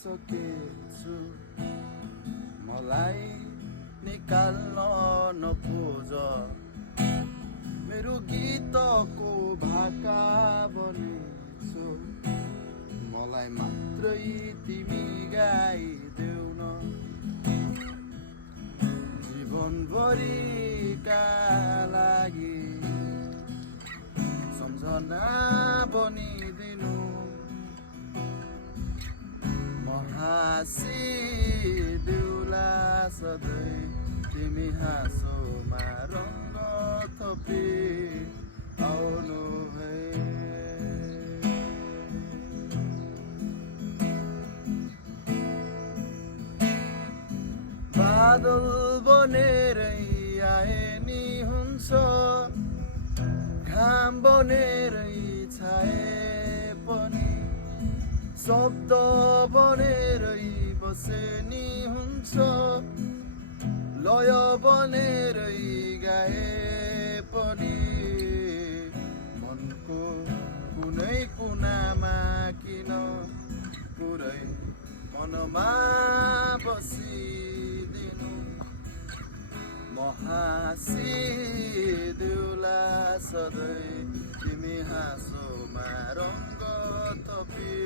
सकेछु मलाई निकाल्न नखोज मेरो गीतको भाका बनेछु मलाई मात्रै तिमी गाइदेऊ न जीवनभरिका लागि सम्झना बनिदिनु हाँसिदेऊला सधैँ तिमी हाँसोमा रङ्ग थपी आउनु भए बादल बनेरै आए नि हुन्छ घाम बनेरै छाए पनि शब्द बनेरै बसे नि हुन्छ लय बनेरै गाए पनि मनको कुनै कुनामा किन पुरै मनमा बसिदिनु म हाँसिदेऊला सधैँ तिमी हाँसोमा रङ्ग थपी